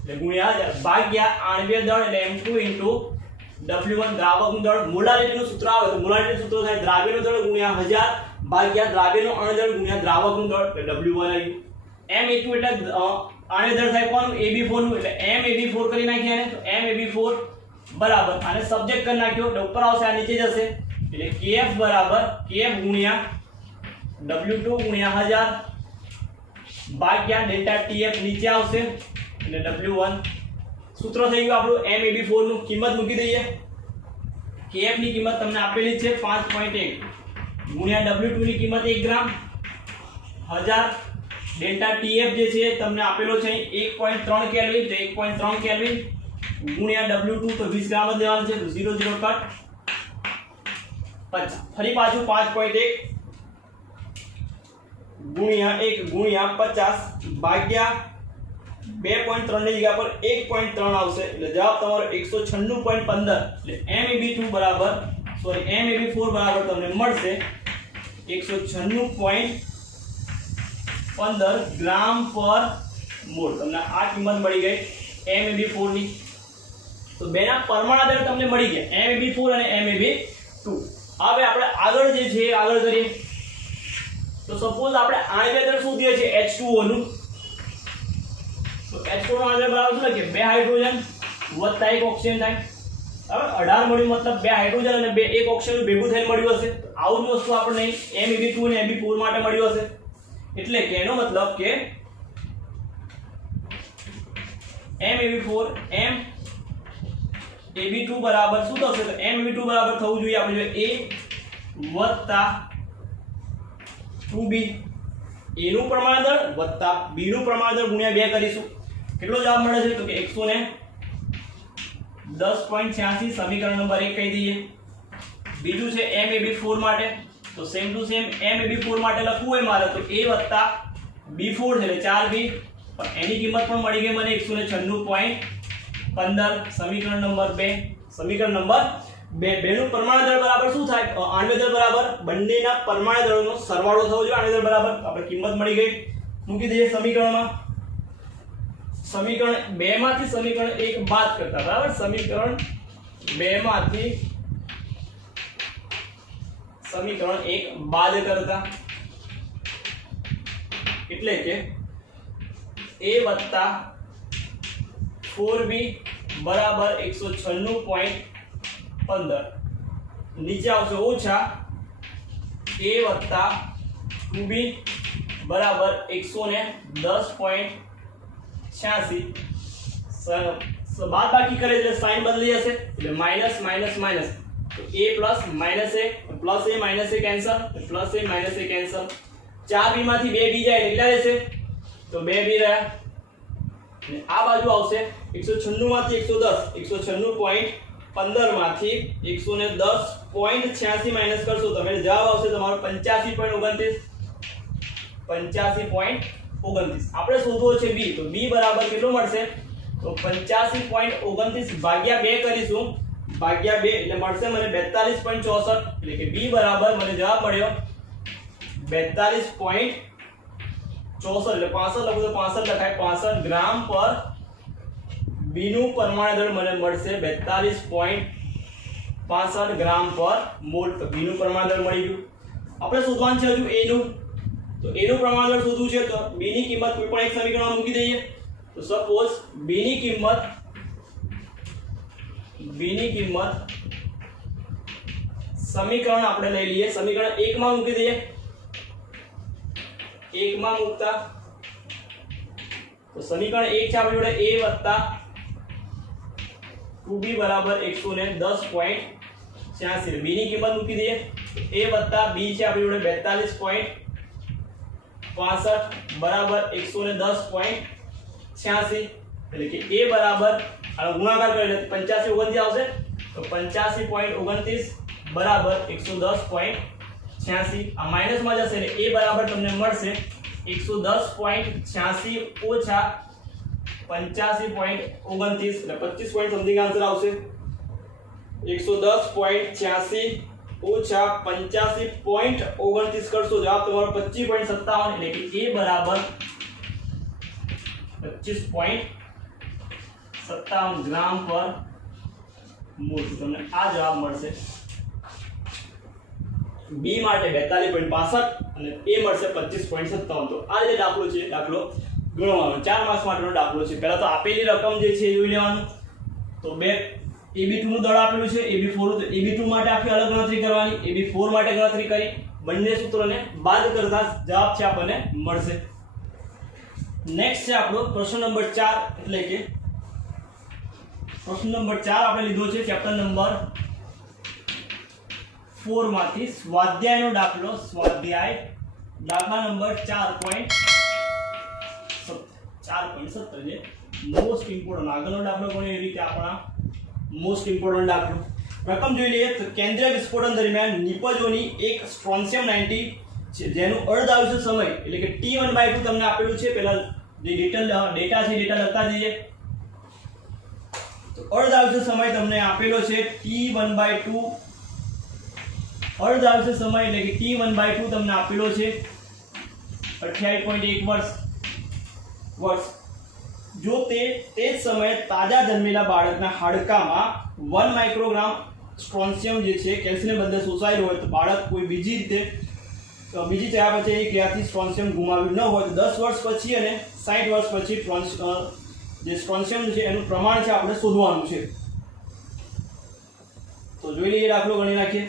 એટલે ગુણ્યા ભાગ્યા આણ્વીય દળ એટલે M2 ઇન્ટુ W1 દ્રાવકનું દળ. મોલારિટીનું સૂત્ર આવે તો મોલારિટીનું સૂત્ર થાય દ્રાવ્યનું દળ ગુણ્યા 1000 ભાગ્યા દ્રાવ્યનું અણુ દળ ગુણ્યા દ્રાવકનું દળ એટલે W1 આવ્યું. M2 એટલે આણ્વીય દળ થાય કોનું AB4 નું એટલે MAB4 કરી નાખીએ ને તો MAB4 બરાબર આને સબ્જેક્ટ કરી નાખ્યો એટલે ઉપર આવશે આ નીચે જશે એટલે KF બરાબર KF ગુણ્યા W2 ગુણ્યા 1000 ભાગ્યા ડેલ્ટા TF નીચે આવશે એટલે W1 સૂત્ર થઈ ગયું આપણું MAB4 નું. કિંમત મૂકી દઈએ. KF ની કિંમત તમને આપેલી છે 5.1 ગુણ્યા W2 ની કિંમત 1 ગ્રામ 1000 ડેલ્ટા TF જે છે તમને આપેલો છે 1.3 કેલ્વિન તો 1.3 કેલ્વિન ગુણ્યા W2 તો 20 ગ્રામ જ લેવાનું છે તો 0 0 કટ 50 ફરી પાછું 5.1 ગુણ્યા 1 ગુણ્યા 50 ભાગ્યા 2.3 ની જગ્યા પર 1.3 આવશે એટલે જવાબ તમારો 196.15 એટલે MAB2 બરાબર MAB4 બરાબર તમને મળશે 196.15 ગ્રામ પર મોલ. તમને આ કિંમત મળી ગઈ MAB4 ની. તો બેના પરમાણુ દળ તમને મળી ગયા MAB4 અને MAB2. હવે આપણે આગળ જે છે આગળ કરીએ તો સપોઝ આપણે આણ્વીય દળ શોધીએ છે H2O નું તો H2O નો આણ્વીય બરાબર શું લખીએ 2 હાઇડ્રોજન વત્તા 1 ઓક્સિજન થાય. હવે 18 મળ્યું મતલબ 2 હાઇડ્રોજન અને 1 ઓક્સિજન ભેગું થઈને મળ્યું હશે. તો આવું જ વસ્તુ આપણને MAB2 અને MAB4 માટે મળ્યું હશે એટલે કે એનો મતલબ કે MAB4 MAB2 બરાબર શું થશે તો MAB2 બરાબર થવું જોઈએ આપણે A વત્તા 2B A નું પરમાણુ દળ વત્તા B નું પરમાણુ દળ ગુણ્યા 2 કરીશું. કેટલો જવાબ મળે છે તો કે 110.86 સમીકરણ નંબર 1 કહી દઈએ. બીજું છે MAB4 માટે તો સેમ ટુ સેમ MAB4 માટે લખવું હોય મારે તો A વત્તા B4 છે એટલે 4B પણ એની કિંમત પણ મળી ગઈ મને 196.15 સમીકરણ નંબર 2. સમીકરણ નંબર 2 બેનું પરમાણુ દળ બરાબર શું થાય આણ્વીય દળ બરાબર બંનેના પરમાણુ દળોનો સરવાળો થવો જોઈએ. આણ્વીય દળ બરાબર આપણે કિંમત મળી ગઈ મૂકી દઈએ સમીકરણમાં. સમીકરણ 2 માંથી સમીકરણ 1 બાદ કરતા બરાબર સમીકરણ 2 માંથી સમીકરણ 1 બાદ કરતા એટલે કે A વત્તા 4B બરાબર 196.15 નીચે આવશે ઓછા A વત્તા 2B બરાબર 110.86 બાદબાકી કરે એટલે સાઈન બદલી જશે એટલે માઈનસ માઈનસ માઈનસ તો A plus minus A plus A minus A cancel plus A minus A cancel 4B માંથી 2B જાય એટલે કેટલા રહેશે તો 2B રહ્યા અને આ બાજુ આવશે 196 માંથી 196.15 માંથી 110.86 માઈનસ કરશો તમે જવાબ આવશે તમારો 85.29 આપણે શોધવો છે B તો B બરાબર કેટલો મળશે તો 85.29 ભાગ્યા 2 કરીશું ભાગ્યા 2 એટલે મળશે મને 42.64 એટલે કે B બરાબર મને જવાબ મળ્યો 42.64 એટલે 65 લખો તો 65 લખાય 65 ગ્રામ પર B નું પરમાણુ દળ મને મળશે 42.65 ગ્રામ પર મોલ. તો B નું પરમાણુ દળ મળી ગયું. આપણે શોધવાનું છે હજુ A નું તો A નું પરમાણુ દળ શોધવું છે તો B ની કિંમત કોઈ પણ એક સમીકરણમાં મૂકી દઈએ. તો સપોઝ B ની કિંમત સમીકરણ આપણે લઈ લઈએ સમીકરણ 1 માં મૂકી દઈએ. 1 માં મૂકતા તો સમીકરણ 1 છે આપણી જોડે A વત્તા 2B બરાબર 110.86 B ની કિંમત મૂકી દઈએ. A વત્તા B છે આપણી જોડે 42.65 બરાબર 110.86 એટલે કે A બરાબર આ ગુણાકાર કરે એટલે 85 29 આવશે તો તો 85.29 બરાબર 110.86 આ માઈનસમાં જશે એટલે a બરાબર તમને મળશે 110.86 ઓછા 85.29 એટલે 25 પોઈન્ટ સમથિંગ આન્સર આવશે 110.86 ઓછા 85.29 કરશો જવાબ તમારો 25.57 એટલે કે a બરાબર 25.57 ગ્રામ પર મોલ તમને આ જવાબ મળશે બી માટે 42.65 અને એ મળશે 25.57 તો આ જે દાખલો છે દાખલો ગણવાનો 4 માર્ક્સ માટેનો દાખલો છે પહેલા તો આપેલી રકમ જે છે એ જોઈ લેવાનું તો બે AB2 નું દળ આપેલું છે AB4 તો AB2 માટે આખી અલગ ગણતરી કરવાની AB4 માટે ગણતરી કરી બંને સૂત્રોને બાદ કરતા જવાબ છે આપણને મળશે નેક્સ્ટ છે આપણો પ્રશ્ન નંબર 4 એટલે કે પ્રશ્ન નંબર 4 આપણે લીધો છે ચેપ્ટર નંબર 4 માંથી સ્વાધ્યાયનો દાખલો સ્વાધ્યાય દાખલા નંબર 4.17 જે મોસ્ટ ઇમ્પોર્ટન્ટ આગળનો દાખલો પણ એવી રીતે આપણા મોસ્ટ ઇમ્પોર્ટન્ટ દાખલો રકમ જોઈ લઈએ તો કેન્દ્રીય વિસ્ફોટન દરમિયાન નિપજોની એક સ્ટ્રોન્શિયમ 90 છે જેનું અર્ધ આયુષ્ય સમય એટલે કે T1/2 તમને આપેલું છે પહેલા જે ડેટા છે ડેટા લખતા જઈએ તો અર્ધ આયુષ્ય સમય તમને આપેલો છે T1/2 અર્ધ આયુષ્ય સમય એટલે કે T1/2 તમને આપેલો છે 28.1 વર્ષ જો તે જ સમયે તાજા જન્મેલા બાળકના હાડકામાં 1 માઇક્રોગ્રામ સ્ટ્રોન્શિયમ જે છે કેલ્શિયમ બદલે શોષાયેલું હોય તો બાળક કોઈ બીજી ચયાપચયની ક્રિયાથી સ્ટ્રોન્શિયમ ગુમાવ્યું ન હોય તો 10 વર્ષ પછી અને 60 વર્ષ પછી જે સ્ટ્રોન્શિયમ છે એનું પ્રમાણ છે આપણે શોધવાનું છે તો જોઈ લઈએ દાખલો ગણી નાખીએ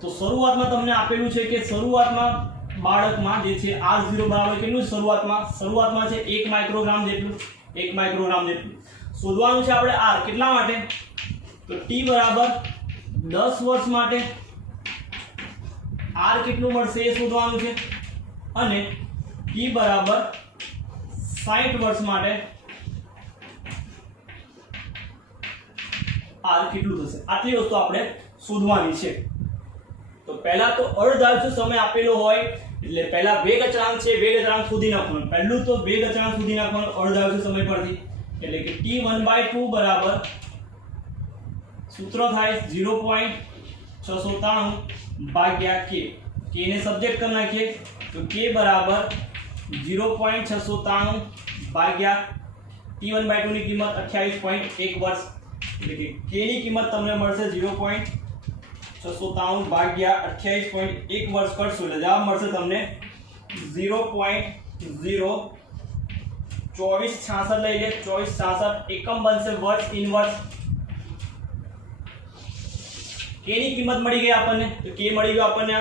તો શરૂઆતમાં તમને આપેલું છે કે શરૂઆતમાં બાળકમાં જે છે R0 બરાબર કેટલું શરૂઆતમાં છે 1 માઇક્રોગ્રામ જેટલું શોધવાનું છે આપણે R કેટલા માટે તો T બરાબર 10 વર્ષ માટે R કેટલું મળશે એ શોધવાનું છે અને T બરાબર 60 વર્ષ માટે R કેટલું થશે આટલી વસ્તુ આપણે શોધવાની છે તો પહેલા તો અર્ધ આયુષ્ય સમય આપેલો હોય એટલે પહેલા વેગ અચળાંક છે વેગ અચળાંક શોધી નાખવાનો પહેલું તો વેગ અચળાંક શોધી નાખવાનો અર્ધ આયુષ્ય સમય પરથી એટલે કે T1/2 બરાબર સૂત્ર થાય 0.693 ભાગ્યા k ને સબ્જેક્ટ કરી નાખીએ તો k બરાબર 0.693 ભાગ્યા T1/2 ની કિંમત 28.1 વર્ષ એટલે કે k ની કિંમત તમને મળશે 0.693 ભાગ્યા 28.1 વર્ષ કરશો એટલે જવાબ મળશે તમને 0.02466 લઈ લે 2466 એકમ બનશે વર્ષ ઇનવર્સ k ની કિંમત મળી ગઈ આપણને તો k મળી ગયો આપણને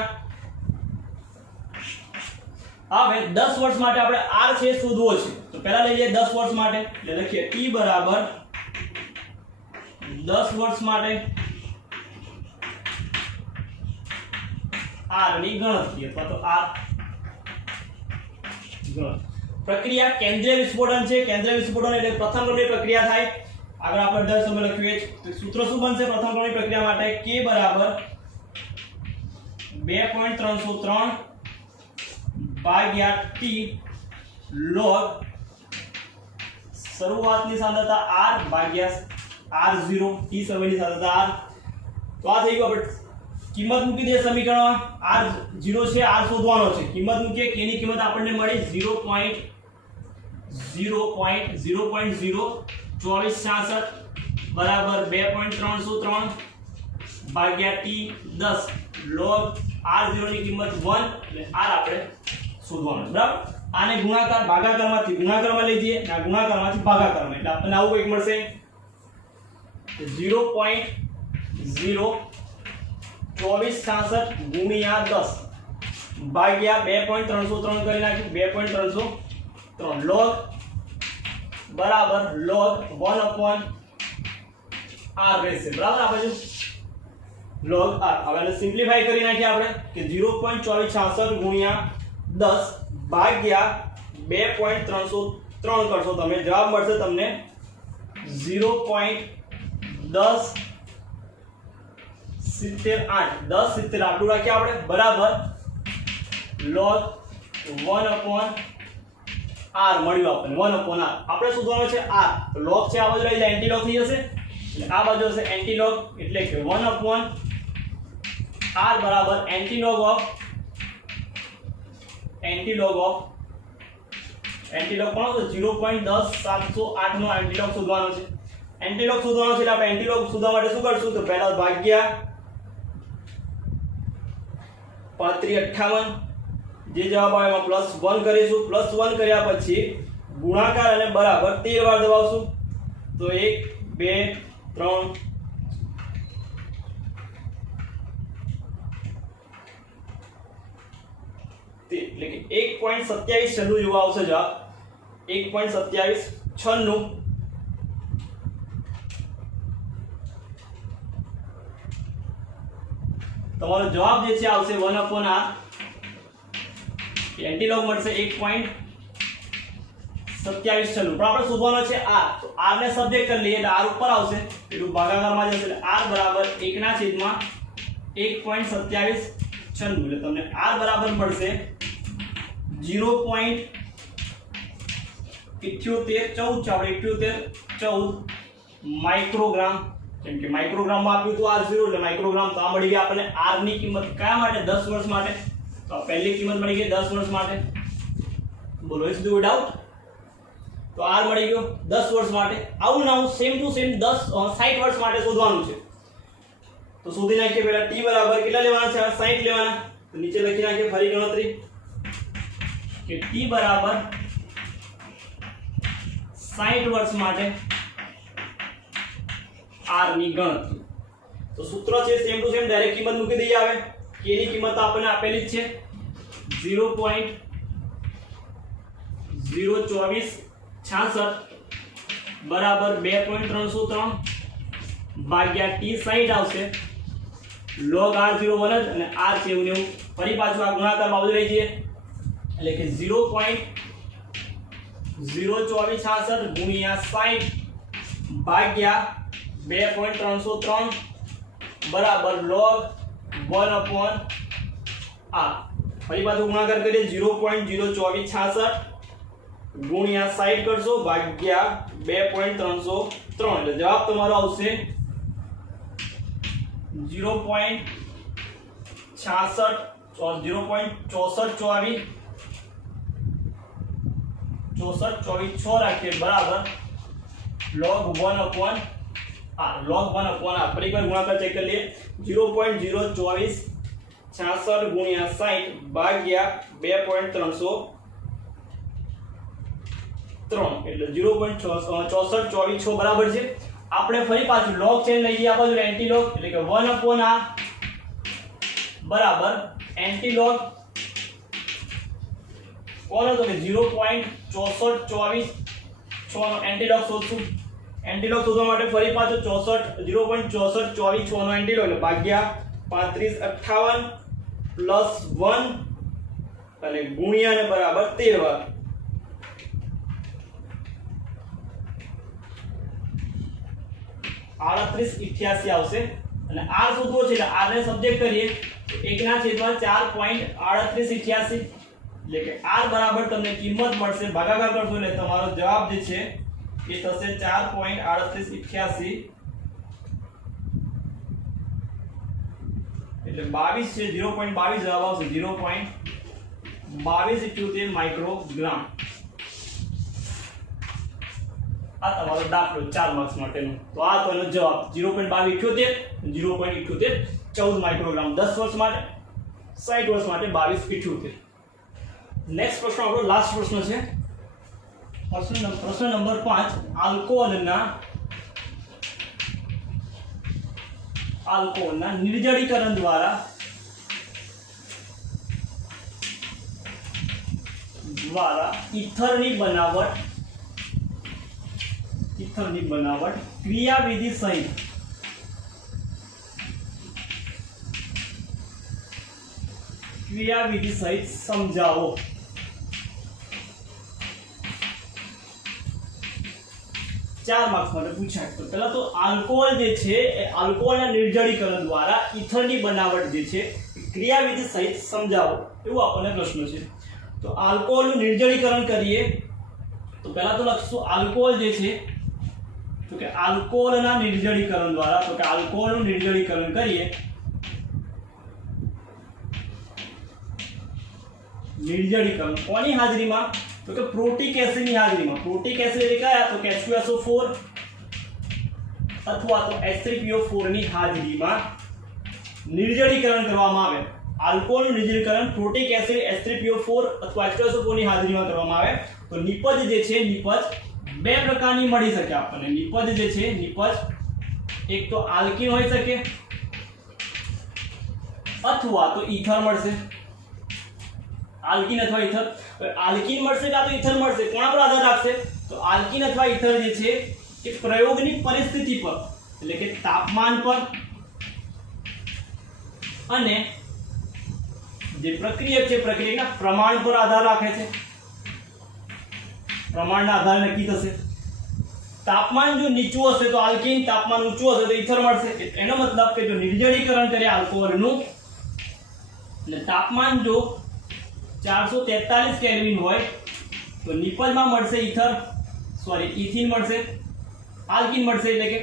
હવે 10 વર્ષ માટે આપણે r છે શોધવો છે તો પહેલા લઈ લઈએ 10 વર્ષ માટે એટલે લખીએ t બરાબર 10 વર્ષ માટે r ની ગણતરી અથવા તો r પ્રક્રિયા કેન્દ્રીય વિસ્ફોટન છે કેન્દ્રીય વિસ્ફોટન એટલે પ્રથમ ક્રમની પ્રક્રિયા થાય આગળ આપણે 10 સમય લખ્યું છે સૂત્ર શું બનશે પ્રથમ ક્રમની પ્રક્રિયા માટે k બરાબર 2.303 ભાગ્યા t log શરૂઆતની સાંદ્રતા r ભાગ્યા r0 t સમયની સાંદ્રતા r તો આ થઈ ગયું આપણે કિંમત મૂકી દે સમીકરણમાં r0 છે r શોધવાનો છે કિંમત મૂકીએ k ની કિંમત આપણને મળી 0.02466 બરાબર 2.303 ભાગ્યા t 10 log r0 ની કિંમત 1 એટલે r આપણે શોધવાનું બરાબર આને ગુણાકાર ભાગાકારમાંથી ગુણાકારમાં લઈ જઈએ અને ગુણાકારમાંથી ભાગાકારમાં એટલે આપણને આવું એક મળશે 0.02466 ગુણ્યા 10 ભાગ્યા 2.303 કરી નાખ્યું 2.303 log બરાબર log 1/r રહેશે બરાબર આ બાજુ log r હવે આને સિમ્પ્લિફાઈ કરી નાખીએ આપણે કે 0.2466 ગુણ્યા 10 ભાગ્યા 2.303 3 કરશો તમે જવાબ મળશે તમને 0.1078 1070 આટલું રાખ્યા આપણે બરાબર log 1/r મળ્યું આપણને 1/r આપણે શોધવાનું છે r તો log છે આ બાજુ લઈ જાય એન્ટી log થઈ જશે એટલે આ બાજુ હશે એન્ટી log એટલે કે 1/r બરાબર એન્ટી log ઓફ કોણ તો 0.10708 નો એન્ટી log શોધવાનો છે એટલે આપણે એન્ટી log શોધવા માટે શું કરશું તો પહેલા ભાગ્યા 3558 જે જવાબ આવે એમાં +1 કરીશું +1 કર્યા પછી ગુણાકાર અને બરાબર 13 વાર દબાવશું તો 1 2 3 એટલે કે 1.27 છેલ્લું જેવું આવશે જવાબ 1.2796 તમારો જવાબ જે છે આવશે 1/r એન્ટી log મળશે 1.27 છેલ્લું પણ આપણે શોધવાનો છે r તો r ને સબ્જેક્ટ કરી લઈએ એટલે r ઉપર આવશે એટલું ભાગાકારમાં જશે એટલે r બરાબર 1/1.27 છેલ્લું એટલે તમને r બરાબર મળશે 0.7814 માઇક્રોગ્રામ કેમ કે માઇક્રોગ્રામમાં આપ્યું હતું r0 એટલે માઇક્રોગ્રામ તો આ મળી ગયા આપણને r ની કિંમત કયા માટે 10 વર્ષ માટે તો પહેલી કિંમત મળી ગઈ 10 વર્ષ માટે બોલો ઇઝ ડુ ડાઉટ તો r મળી ગયો 10 વર્ષ માટે આવું ના સેમ ટુ સેમ 60 વર્ષ માટે શોધવાનું છે તો શોધી નાખીએ પહેલા t બરાબર કેટલા લેવાના છે 60 લેવાના તો નીચે લખી નાખીએ ફરી ગણતરી કે t બરાબર 60 વર્ષ માટે r ની ગણતરી તો સૂત્ર છે સેમ ટુ સેમ ડાયરેક્ટ કિંમત મૂકી દઈએ આવે k ની કિંમત આપણને આપેલી જ છે 0.02466 બરાબર 2.303 ભાગ્યા t 60 આવશે log r01 અને r છે એવું ફરી પાછું આ ગુણાકાર બાજુ લઈ જઈએ એટલે કે 0.02466 ગુણ્યા 60 ભાગ્યા 2.303 બરાબર log 1/r ફરી પાછું ગુણાકાર કરીએ 0.02466 ગુણ્યા 60 કરશો ભાગ્યા 2.303 એટલે જવાબ તમારો આવશે 0.6424 રાખીએ બરાબર log 1/r log 1/r ફરી એકવાર ગુણાકાર ચેક કરી લઈએ 0.02466 ગુણ્યા 60 ભાગ્યા 2.303 એટલે 0.6424 બરાબર છે આપણે ફરી પાછું log ચેન લઈ જઈએ આ બાજુ એન્ટી log એટલે કે 1/r બરાબર એન્ટી log કોણ હતો કે 0.6424 નો એન્ટી log શોધશું એન્ટી log શોધવા માટે ફરી પાછું 0.6424 નો એન્ટી log એટલે ભાગ્યા 3558 +1 અને ગુણ્યા ને બરાબર 13 વાર 3888 આવશે અને r શોધવો છે એટલે r ને સબ્જેક્ટ કરીએ તો 1/4.3888 એટલે કે r બરાબર તમને કિંમત મળશે ભાગાકાર કરશો એટલે તમારો જવાબ જે છે એ થશે 4.3888 એટલે 22 છે 0.22 જવાબ આવશે 0.2278 માઇક્રોગ્રામ આ તમારો દાખલો 4 માર્ક્સ માટેનો તો આ તો એનો જવાબ 0.2278 0.78 14 માઇક્રોગ્રામ 10 વર્ષ માટે 60 વર્ષ માટે 2278 નેક્સ્ટ પ્રશ્ન આપણો લાસ્ટ પ્રશ્ન છે પ્રશ્ન નંબર 5 આલ્કોહોલના નિર્જલીકરણ દ્વારા ઈથરની બનાવટ ક્રિયાવિધિ સહિત સમજાવો 4 માર્ક્સ માટે પૂછાય। તો પહેલા તો આલ્કોહોલ જે છે એ આલ્કોહોલના નિર્જળીકરણ દ્વારા ઇથરની બનાવટ જે છે ક્રિયાવિધિ સહિત સમજાવો એવું આપણને પ્રશ્ન છે। તો આલ્કોહોલનું નિર્જળીકરણ કરીએ તો પહેલા તો લખીશું આલ્કોહોલ જે છે તો કે આલ્કોહોલના નિર્જળીકરણ દ્વારા તો કે આલ્કોહોલનું નિર્જળીકરણ કરીએ નિર્જળીકરણ કોની હાજરીમાં તો કે પ્રોટિક એસિડની હાજરીમાં। પ્રોટિક એસિડ એટલે કયા તો કે H2SO4 અથવા તો H3PO4 ની હાજરીમાં નિર્જળીકરણ કરવામાં આવે। આલ્કોહોલનું નિર્જળીકરણ પ્રોટિક એસિડ H3PO4 અથવા H2SO4 ની હાજરીમાં કરવામાં આવે તો નિપજ જે છે નિપજ બે પ્રકારની મળી શકે આપણને। નિપજ જે છે નિપજ એક તો આલ્કીન હોઈ શકે અથવા તો ઈથર મળશે। આલ્કીન અથવા ઈથર, આલ્કીન મળશે કે ઈથર મળશે કોના પર આધાર રાખશે તો આલ્કીન અથવા ઈથર જે છે એ પ્રયોગની પરિસ્થિતિ પર એટલે કે તાપમાન પર અને જે પ્રક્રિયક છે પ્રક્રિયાના પ્રમાણ પર આધાર રાખે છે। પ્રમાણના આધારે નક્કી થશે। તાપમાન જો નીચું હશે તો આલ્કીન, તાપમાન ઊંચું હશે તો ઈથર મળશે। એનો મતલબ કે જો નિર્જળીકરણ કરે આલ્કોહોલનું એટલે તાપમાન જો 443 કેલ્વિન હોય તો નિપજમાં મળશે ઈથર ઇથિન મળશે, આલ્કીન મળશે એટલે કે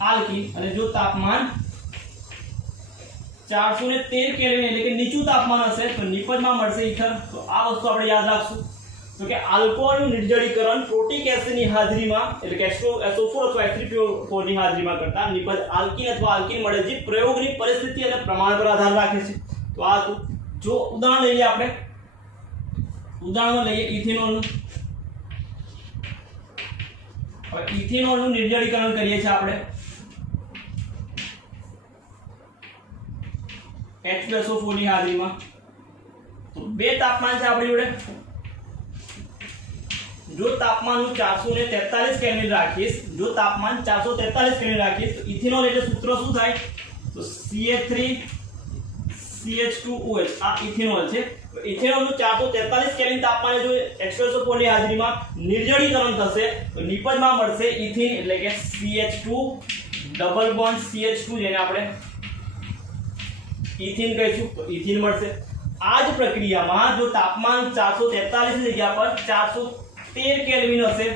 આલ્કીન। અને જો તાપમાન 413 કેલ્વિન એટલે કે નીચું તાપમાન હશે તો નિપજમાં મળશે ઈથર। તો આ વસ્તુ આપણે યાદ રાખશું તો કે આલ્કોહોલનું નિર્જળીકરણ પ્રોટિક એસિડની હાજરીમાં એટલે કે H2SO4 અથવા H3PO4 ની હાજરીમાં કરતા નિપજ આલ્કીન અથવા આલ્કીન મળે જે પ્રયોગની પરિસ્થિતિ અને પ્રમાણ પર આધાર રાખે છે। તો આ જો ઉદાહરણ લઈએ આપણે, ઉદાહરણ લઈએ ઇથેનોલનું। હવે ઇથેનોલનું નિર્જળીકરણ કરીએ છીએ આપણે H2SO4 ની હાજરીમાં। તો બે તાપમાન છે આપણી જોડે। જો તાપમાન હું 443 કેલ્વિન રાખીશ, જો તાપમાન 443 કેલ્વિન રાખીશ તો ઇથેનોલ એટલે સૂત્ર શું થાય તો CH3CH2OH આ ઇથેનોલ છે। તો ઇથેનોલનું 443 કેલ્વિન તાપમાને જો H2SO4 ની હાજરીમાં નિર્જળીકરણ થશે તો નિપજમાં મળશે ઇથિન એટલે કે CH2 ડબલ બોન્ડ CH2 જેને આપણે ઇથિન કહીશું તો ઇથિન મળશે। આ જ પ્રક્રિયામાં જો તાપમાન 443 ની જગ્યા પર 413 કેલ્વિન હશે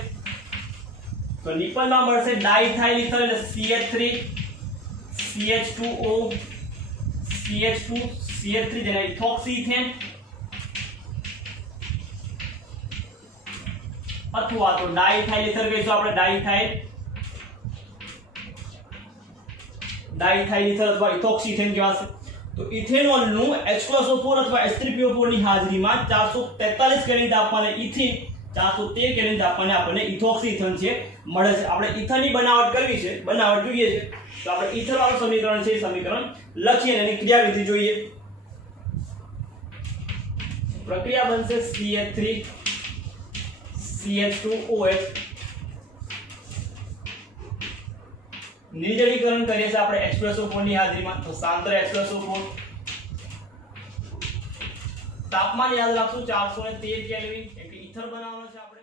તો નિપજમાં મળશે ડાઇથાઇલ ઈથર એટલે CH3 CH2O CH2 CH3 જેને ઇથોક્સી ઇથેન અથવા તો ડાઇથાઇલ ઈથર કહીશું આપણે ડાઇથાઇલ ઈથર અથવા ઇથોક્સી ઇથેન કહેવાશે। તો ઇથેનોલનું H2SO4 અથવા H3PO4 ની હાજરીમાં 443 કેલ્વિન તાપમાને ઇથિન 413 કેલ્વિન તાપમાને આપણને ઇથોક્સી ઇથન છે મળે છે। આપણે ઇથરની બનાવટ કરવી છે, બનાવટ જોઈએ છે તો આપણે ઇથર વાળું સમીકરણ છે એ સમીકરણ લખીએ અને એની ક્રિયાવિધિ જોઈએ। પ્રક્રિયા બનશે CH3 CH2OH નિર્જળીકરણ કરીએ છીએ આપણે H2SO4 ની હાજરીમાં તો સાંદ્ર H2SO4 તાપમાન યાદ રાખશું 413 કેલ્વિન એટલે ઈથર બનાવવાનો છે આપણે।